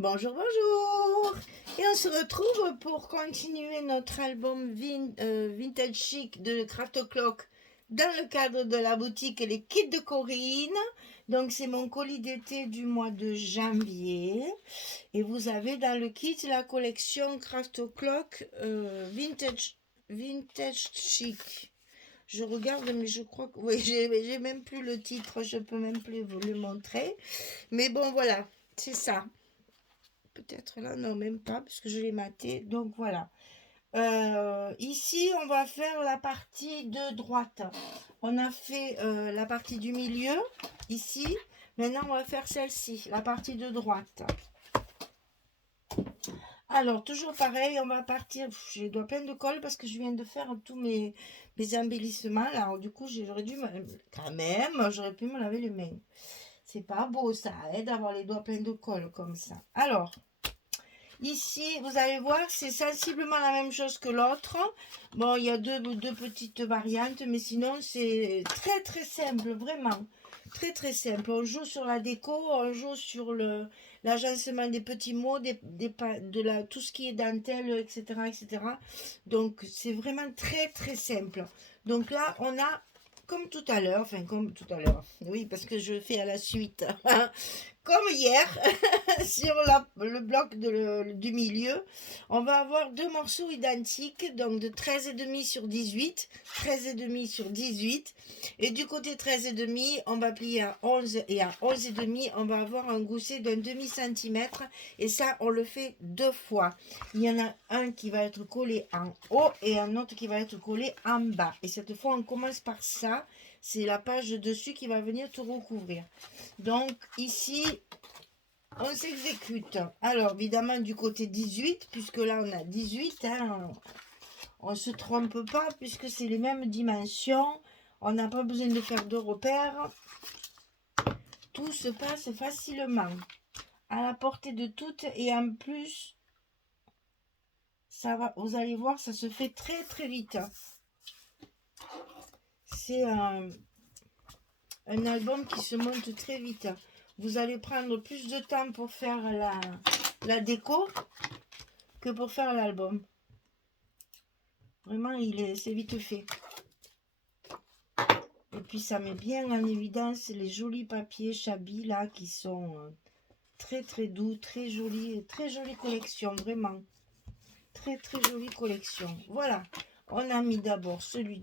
Bonjour, bonjour. Et on se retrouve pour continuer notre album Vintage Chic de Craft Clock dans le cadre de la boutique Les Kits de Corinne. Donc c'est mon colis d'été du mois de janvier. Et vous avez dans le kit la collection Craft Clock Vintage Chic. Je regarde, mais je crois que... Oui, j'ai même plus le titre, je peux même plus vous le montrer. Mais bon, voilà, c'est ça. Peut-être là, non, même pas, parce que je l'ai maté. Donc voilà. Ici, on va faire la partie de droite. On a fait la partie du milieu, ici. Maintenant, on va faire celle-ci, la partie de droite. Alors, toujours pareil, on va partir. J'ai les doigts pleins de colle parce que je viens de faire tous mes embellissements. Alors, du coup, j'aurais dû quand même, j'aurais pu me laver les mains. C'est pas beau ça, hein, d'avoir les doigts pleins de colle comme ça. Alors, ici, vous allez voir, c'est sensiblement la même chose que l'autre. Bon, il y a deux petites variantes, mais sinon, c'est très très simple, vraiment. Très très simple. On joue sur la déco, on joue sur l'agencement des petits mots, tout ce qui est dentelle, etc., etc. Donc, c'est vraiment très très simple. Donc là, on a, comme tout à l'heure, enfin comme tout à l'heure, oui, parce que je fais à la suite, comme hier, sur le bloc du milieu, on va avoir deux morceaux identiques, donc de 13,5 sur 18, 13,5 sur 18. Et du côté 13,5, on va plier à 11 et à 11,5, on va avoir un gousset d'un demi-centimètre. Et ça, on le fait deux fois. Il y en a un qui va être collé en haut et un autre qui va être collé en bas. Et cette fois, on commence par ça. C'est la page dessus qui va venir tout recouvrir. Donc ici, on s'exécute. Alors évidemment du côté 18, puisque là on a 18, hein, on ne se trompe pas puisque c'est les mêmes dimensions. On n'a pas besoin de faire de repères. Tout se passe facilement, à la portée de toutes, et en plus, ça va, vous allez voir, ça se fait très très vite. C'est un album qui se monte très vite. Vous allez prendre plus de temps pour faire la déco que pour faire l'album. Vraiment, c'est vite fait. Et puis, ça met bien en évidence les jolis papiers Chabi, là, qui sont très, très doux, très jolie collection, vraiment. Très, très jolie collection. Voilà. On a mis d'abord celui...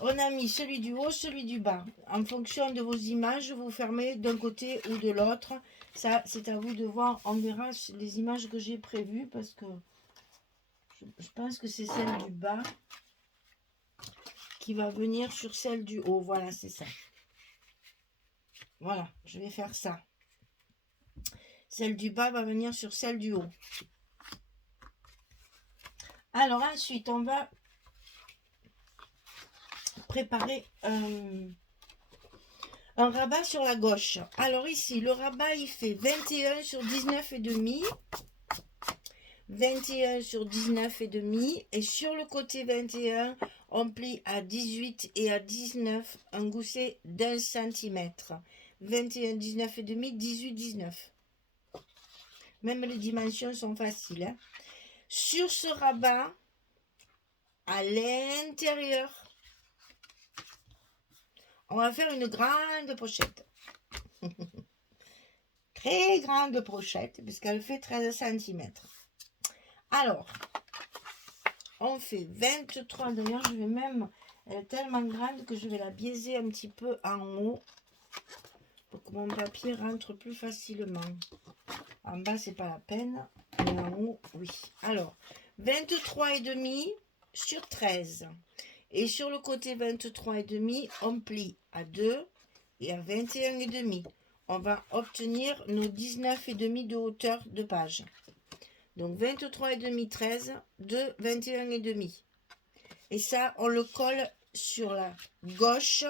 on a mis celui du haut, celui du bas. En fonction de vos images, vous fermez d'un côté ou de l'autre. Ça, c'est à vous de voir. On verra les images que j'ai prévues parce que je pense que c'est celle du bas qui va venir sur celle du haut. Voilà, c'est ça. Voilà, je vais faire ça. Celle du bas va venir sur celle du haut. Alors ensuite, on va préparer un rabat sur la gauche. Alors ici, le rabat, il fait 21 sur 19,5. 21 sur 19,5. Et sur le côté 21, on plie à 18 et à 19 un gousset d'1 centimètre. 21, 19,5, 18, 19. Même les dimensions sont faciles. Hein. Sur ce rabat, à l'intérieur, on va faire une grande pochette. Très grande pochette, puisqu'elle fait 13 cm. Alors, on fait 23. D'ailleurs, je vais même... Elle est tellement grande que je vais la biaiser un petit peu en haut pour que mon papier rentre plus facilement. En bas, c'est pas la peine. Mais en haut, oui. Alors, 23,5 sur 13. Et sur le côté 23,5, on plie à 2 et à 21,5. On va obtenir nos 19,5 de hauteur de page. Donc 23,5, 13, 2, 21,5. Et ça, on le colle sur la gauche,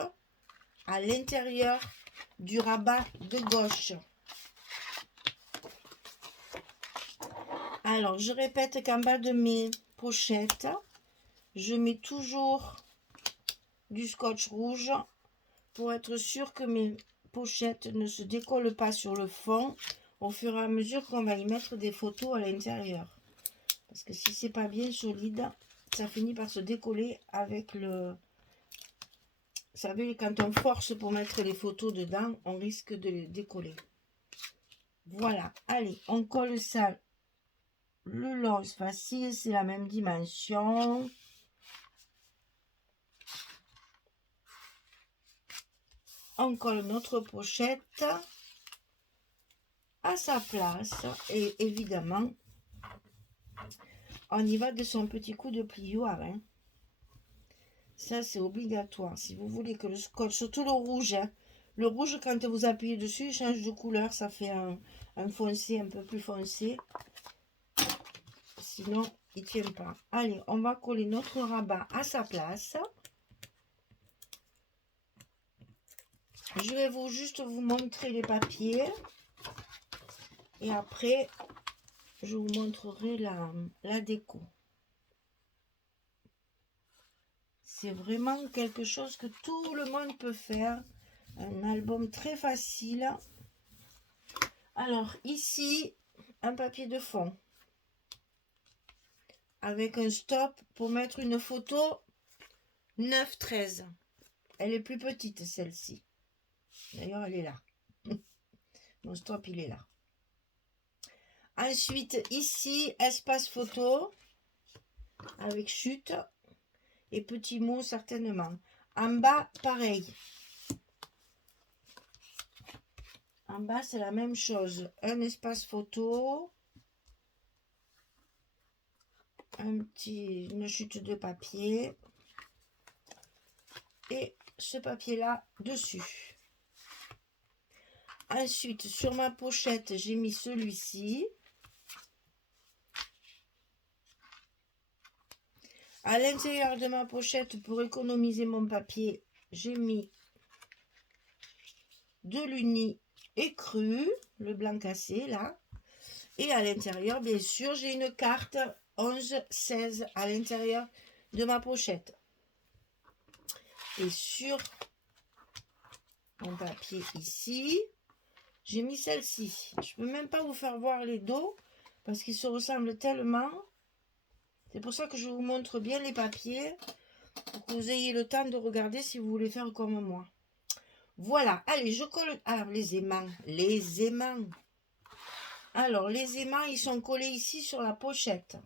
à l'intérieur du rabat de gauche. Alors, je répète qu'en bas de mes pochettes, je mets toujours du scotch rouge pour être sûr que mes pochettes ne se décollent pas sur le fond. au fur et à mesure qu'on va y mettre des photos à l'intérieur. Parce que si c'est pas bien solide, ça finit par se décoller avec le... Vous savez, quand on force pour mettre les photos dedans, on risque de les décoller. Voilà, allez, on colle ça le long, c'est facile, c'est la même dimension. On colle notre pochette à sa place et évidemment, on y va de son petit coup de plioir. Hein. Ça, c'est obligatoire. Si vous voulez que le scotch, surtout le rouge, hein, le rouge, quand vous appuyez dessus, il change de couleur. Ça fait un foncé, un peu plus foncé. Sinon, il ne tient pas. Allez, on va coller notre rabat à sa place. Je vais juste vous montrer les papiers. Et après, je vous montrerai la déco. C'est vraiment quelque chose que tout le monde peut faire. Un album très facile. Alors, ici, un papier de fond. Avec un stop pour mettre une photo 9-13. Elle est plus petite, celle-ci. D'ailleurs, elle est là. Mon stop, il est là. Ensuite, ici, espace photo. Avec chute. Et petits mots, certainement. En bas, pareil. En bas, c'est la même chose. Un espace photo. Une chute de papier. Et ce papier-là dessus. Ensuite, sur ma pochette, j'ai mis celui-ci. À l'intérieur de ma pochette, pour économiser mon papier, j'ai mis de l'uni écru, le blanc cassé, là. Et à l'intérieur, bien sûr, j'ai une carte 11-16 à l'intérieur de ma pochette. Et sur mon papier ici, j'ai mis celle-ci. Je ne peux même pas vous faire voir les dos parce qu'ils se ressemblent tellement. C'est pour ça que je vous montre bien les papiers pour que vous ayez le temps de regarder si vous voulez faire comme moi. Voilà, allez, je colle... Ah, les aimants, les aimants. Alors, les aimants, ils sont collés ici sur la pochette.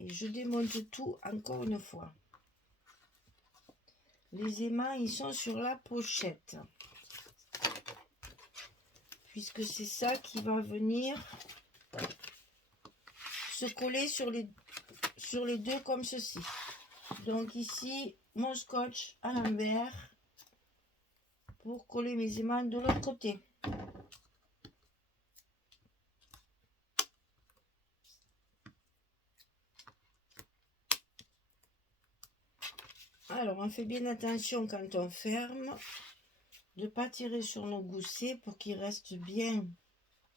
Et je démonte tout encore une fois. Les aimants, ils sont sur la pochette. Puisque c'est ça qui va venir se coller sur les deux comme ceci. Donc ici, mon scotch à l'envers pour coller mes aimants de l'autre côté. Alors, on fait bien attention quand on ferme de ne pas tirer sur nos goussets pour qu'ils restent bien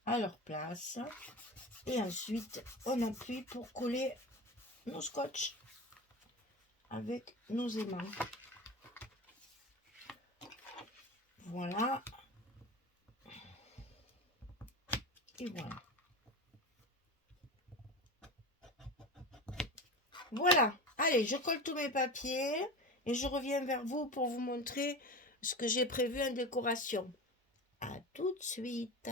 à leur place. Et ensuite, on appuie pour coller nos scotch avec nos aimants. Voilà. Et voilà. Voilà. Allez, je colle tous mes papiers et je reviens vers vous pour vous montrer ce que j'ai prévu en décoration. À tout de suite.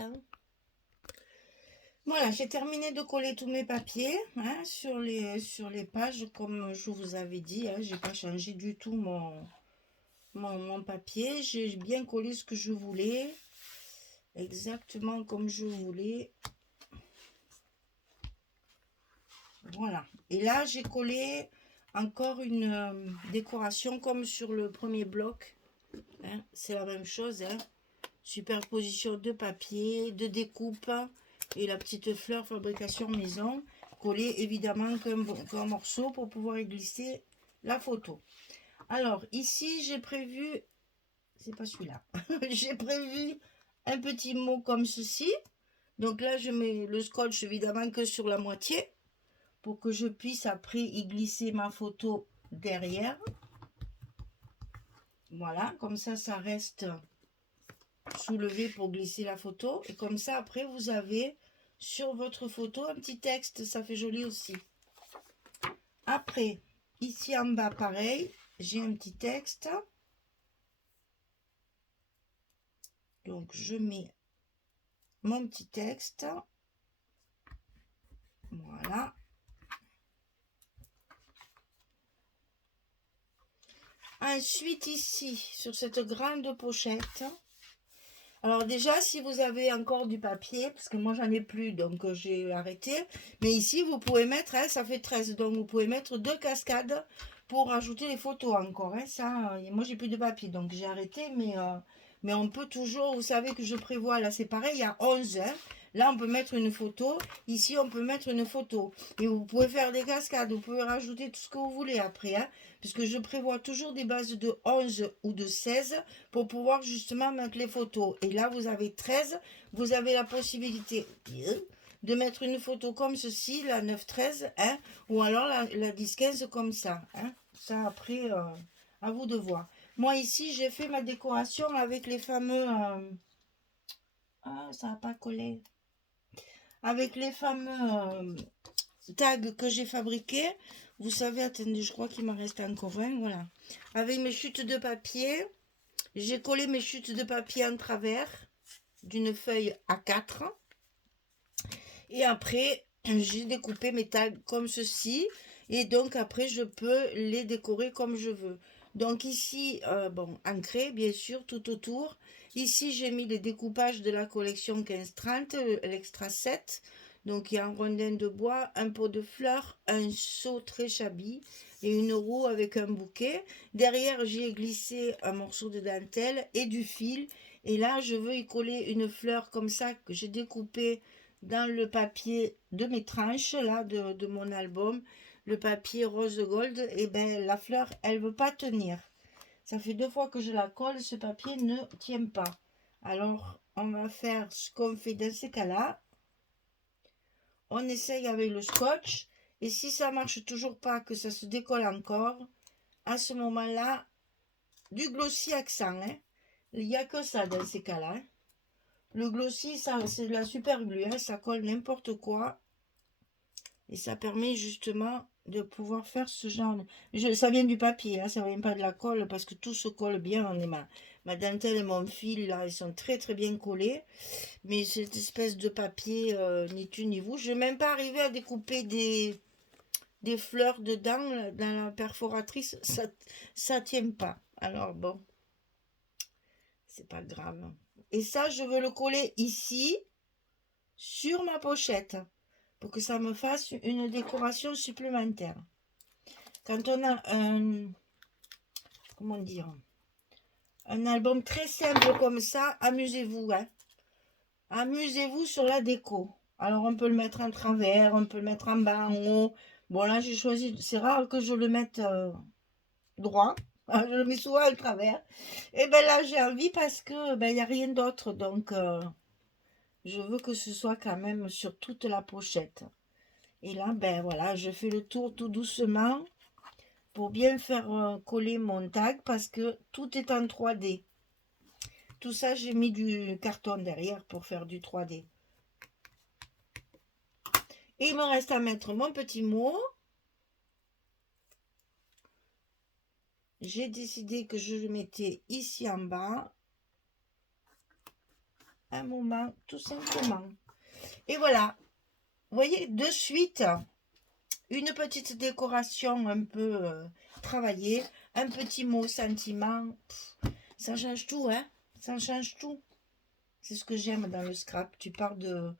Voilà, j'ai terminé de coller tous mes papiers hein, sur les pages comme je vous avais dit. Hein, j'ai pas changé du tout mon papier. J'ai bien collé ce que je voulais. Exactement comme je voulais. Voilà. Et là, j'ai collé encore une décoration comme sur le premier bloc. Hein, c'est la même chose. Hein. Superposition de papier, de découpe et la petite fleur fabrication maison. Collée évidemment qu'un morceau pour pouvoir y glisser la photo. Alors ici, j'ai prévu... C'est pas celui-là. J'ai prévu un petit mot comme ceci. Donc là, je mets le scotch évidemment que sur la moitié pour que je puisse après y glisser ma photo derrière. Voilà, comme ça reste soulever pour glisser la photo. Et comme ça, après, vous avez sur votre photo un petit texte. Ça fait joli aussi. Après, ici en bas, pareil, j'ai un petit texte. Donc, je mets mon petit texte. Voilà. Ensuite, ici, sur cette grande pochette. Alors déjà, si vous avez encore du papier, parce que moi, j'en ai plus, donc j'ai arrêté. Mais ici, vous pouvez mettre, hein, ça fait 13, donc vous pouvez mettre 2 cascades pour rajouter les photos encore. Hein, ça, moi, j'ai plus de papier, donc j'ai arrêté. Mais on peut toujours, vous savez que je prévois, là, c'est pareil, il y a 11. Hein. Là, on peut mettre une photo. Ici, on peut mettre une photo. Et vous pouvez faire des cascades. Vous pouvez rajouter tout ce que vous voulez après. Hein, puisque je prévois toujours des bases de 11 ou de 16 pour pouvoir justement mettre les photos. Et là, vous avez 13. Vous avez la possibilité de mettre une photo comme ceci, la 9-13, hein, ou alors la 10-15 comme ça. Hein. Ça, après, à vous de voir. Moi, ici, j'ai fait ma décoration avec les fameux... Ah, ça n'a pas collé. Avec les fameux tags que j'ai fabriqués. Vous savez, attendez, je crois qu'il m'en reste encore un. Voilà. Avec mes chutes de papier. J'ai collé mes chutes de papier en travers d'une feuille A4. Et après, j'ai découpé mes tags comme ceci. Et donc, après, je peux les décorer comme je veux. Donc ici, bon, ancré, bien sûr, tout autour. Ici, j'ai mis les découpages de la collection 1530, l'extra 7. Donc, il y a un rondin de bois, un pot de fleurs, un seau très chabi et une roue avec un bouquet. Derrière, j'ai glissé un morceau de dentelle et du fil. Et là, je veux y coller une fleur comme ça que j'ai découpée dans le papier de mes tranches, là, de mon album. Le papier rose gold, et ben la fleur, elle veut pas tenir. Ça fait 2 fois que je la colle, ce papier ne tient pas. Alors, on va faire ce qu'on fait dans ces cas-là. On essaye avec le scotch. Et si ça marche toujours pas, que ça se décolle encore, à ce moment-là, du glossy accent. Hein. Il n'y a que ça dans ces cas-là. Hein. Le glossy, ça, c'est de la super glue. Hein. Ça colle n'importe quoi. Et ça permet justement de pouvoir faire ce genre de... ça vient du papier, hein, ça vient pas de la colle, parce que tout se colle bien. Ma dentelle et mon fil, là, ils sont très très bien collés. Mais cette espèce de papier, ni tu ni vous, je n'ai même pas arrivé à découper des fleurs dedans, là, dans la perforatrice. Ça tient pas. Alors bon, c'est pas grave. Et ça, je veux le coller ici, sur ma pochette, pour que ça me fasse une décoration supplémentaire. Quand on a comment dire, un album très simple comme ça, amusez-vous. Hein. Amusez-vous sur la déco. Alors, on peut le mettre en travers, on peut le mettre en bas, en haut. Bon, là, j'ai choisi, c'est rare que je le mette droit. Je le mets souvent en travers. Et bien là, j'ai envie parce que ben, il n'y a rien d'autre. Donc, je veux que ce soit quand même sur toute la pochette. Et là, ben voilà, je fais le tour tout doucement pour bien faire coller mon tag parce que tout est en 3D. Tout ça, j'ai mis du carton derrière pour faire du 3D. Et il me reste à mettre mon petit mot. J'ai décidé que je le mettais ici en bas. Un moment, tout simplement. Et voilà. Vous voyez, de suite, une petite décoration un peu travaillée. Un petit mot sentiment. Ça change tout, hein. Ça change tout. C'est ce que j'aime dans le scrap. Tu pars de...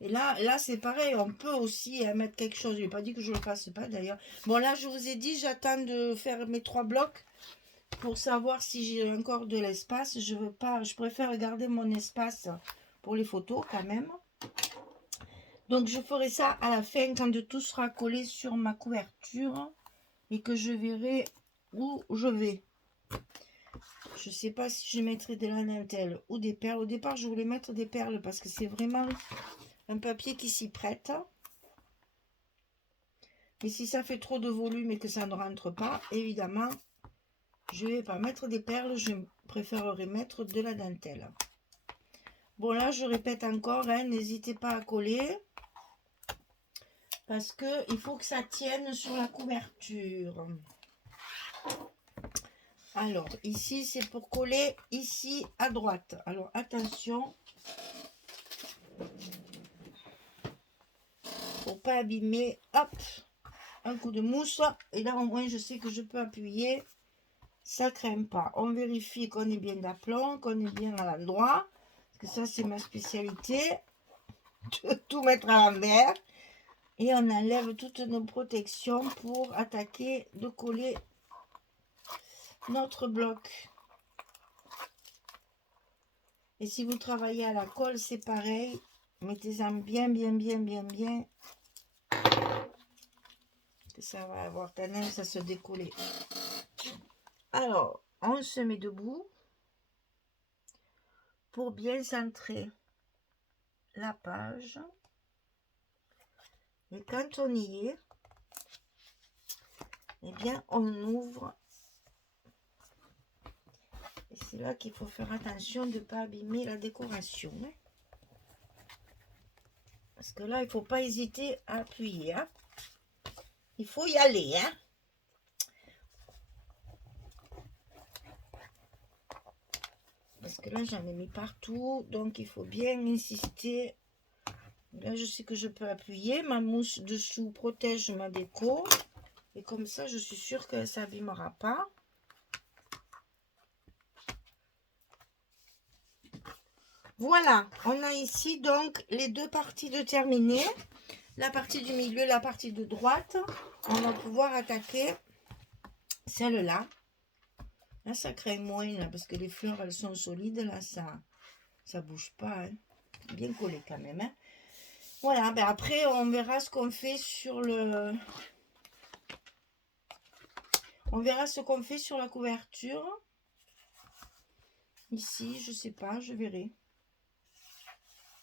Et là c'est pareil. On peut aussi mettre quelque chose. Je n'ai pas dit que je ne le fasse pas d'ailleurs. Bon, là, je vous ai dit, j'attends de faire mes 3 blocs pour savoir si j'ai encore de l'espace. Je veux pas... Je préfère garder mon espace pour les photos quand même. Donc, je ferai ça à la fin quand tout sera collé sur ma couverture et que je verrai où je vais. Je ne sais pas si je mettrai de la dentelle ou des perles. Au départ, je voulais mettre des perles parce que c'est vraiment un papier qui s'y prête. Et si ça fait trop de volume et que ça ne rentre pas, évidemment, je ne vais pas mettre des perles. Je préférerais mettre de la dentelle. Bon, là, je répète encore, hein, n'hésitez pas à coller. Parce que il faut que ça tienne sur la couverture. Alors, ici, c'est pour coller ici à droite. Alors, attention. Pour pas abîmer. Hop. Un coup de mousse. Et là, au moins, je sais que je peux appuyer. Ça craint pas. On vérifie qu'on est bien d'aplomb, qu'on est bien à l'endroit. Parce que ça, c'est ma spécialité. De tout mettre à l'envers. Et on enlève toutes nos protections pour attaquer de coller notre bloc. Et si vous travaillez à la colle, c'est pareil. Mettez-en bien. Que ça va avoir tendance à se décoller. Alors, on se met debout pour bien centrer la page. Et quand on y est, eh bien, on ouvre. Et c'est là qu'il faut faire attention de ne pas abîmer la décoration. Parce que là, il ne faut pas hésiter à appuyer. Hein. Il faut y aller. Hein. Parce que là, j'en ai mis partout. Donc, il faut bien insister. Là, je sais que je peux appuyer. Ma mousse dessous protège ma déco. Et comme ça, je suis sûre que ça n'abîmera pas. Voilà, on a ici donc les deux parties de terminer. La partie du milieu, la partie de droite. On va pouvoir attaquer celle-là. Là, ça craint moins, là, parce que les fleurs, elles sont solides. Là, ça bouge pas. Hein. Bien collé quand même. Hein. Voilà, ben après, on verra ce qu'on fait sur le... On verra ce qu'on fait sur la couverture. Ici, je sais pas, je verrai.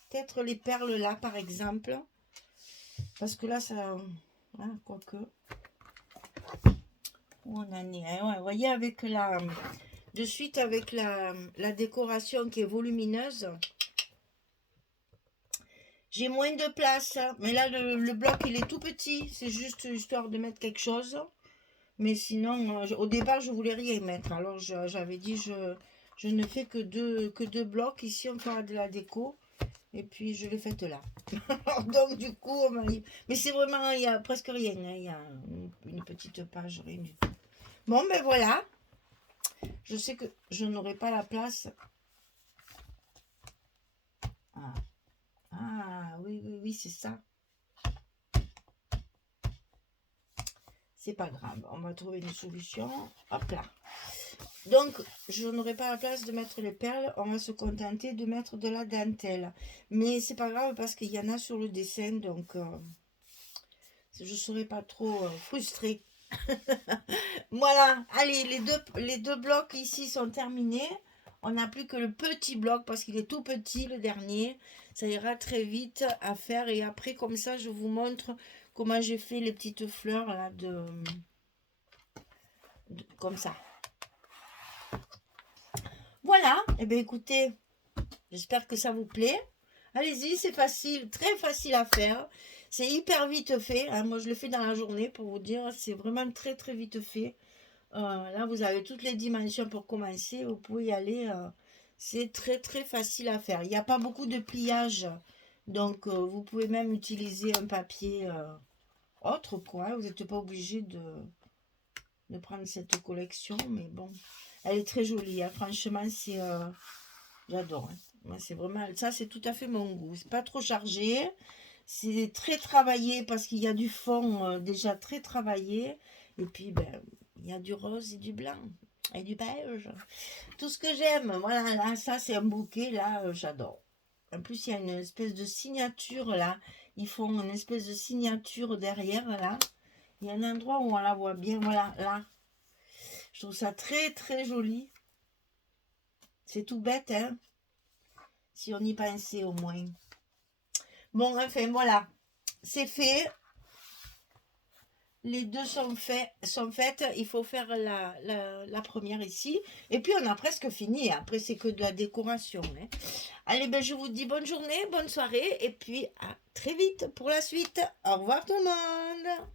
Peut-être les perles là, par exemple. Parce que là, ça... Ah, quoique... Où on en est, hein. Ouais, vous voyez, avec la... De suite, avec la décoration qui est volumineuse, j'ai moins de place. Mais là, le bloc, il est tout petit. C'est juste histoire de mettre quelque chose. Mais sinon, au départ, je voulais rien mettre. Alors, j'avais dit, je ne fais que deux blocs. Ici, on fera de la déco. Et puis, je l'ai faite là. Donc, du coup, on m'a dit... Mais c'est vraiment, il n'y a presque rien. Hein. Il y a une petite page, rien du tout. Bon, ben voilà. Je sais que je n'aurai pas la place. Ah, oui, c'est ça. C'est pas grave. On va trouver une solution. Hop là. Donc, je n'aurai pas la place de mettre les perles. On va se contenter de mettre de la dentelle. Mais c'est pas grave parce qu'il y en a sur le dessin. Donc, je ne serai pas trop frustrée. Voilà. Allez, les deux blocs ici sont terminés. On n'a plus que le petit bloc parce qu'il est tout petit, le dernier. Ça ira très vite à faire. Et après, comme ça, je vous montre comment j'ai fait les petites fleurs là comme ça. Voilà, et bien écoutez, j'espère que ça vous plaît. Allez-y, c'est facile, très facile à faire. C'est hyper vite fait. Hein. Moi, je le fais dans la journée pour vous dire, c'est vraiment très très vite fait. Là, vous avez toutes les dimensions pour commencer. Vous pouvez y aller. C'est très très facile à faire. Il n'y a pas beaucoup de pliage. Donc, vous pouvez même utiliser un papier autre, quoi. Vous n'êtes pas obligé de prendre cette collection. Mais bon, elle est très jolie. Hein. Franchement, c'est... j'adore. Hein. Moi, c'est vraiment... Ça, c'est tout à fait mon goût. C'est pas trop chargé. C'est très travaillé parce qu'il y a du fond déjà très travaillé. Et puis, ben, il y a du rose et du blanc. Et du beige. Tout ce que j'aime. Voilà, là, ça, c'est un bouquet. Là, j'adore. En plus, il y a une espèce de signature, là. Ils font une espèce de signature derrière, là. Il y a un endroit où on la voit bien. Voilà, là. Je trouve ça très, très joli. C'est tout bête, hein. Si on y pensait, au moins. Bon, enfin, voilà. C'est fait. Les deux sont faites. Il faut faire la première ici. Et puis, on a presque fini. Après, c'est que de la décoration, hein. Allez, ben, je vous dis bonne journée, bonne soirée. Et puis, à très vite pour la suite. Au revoir tout le monde.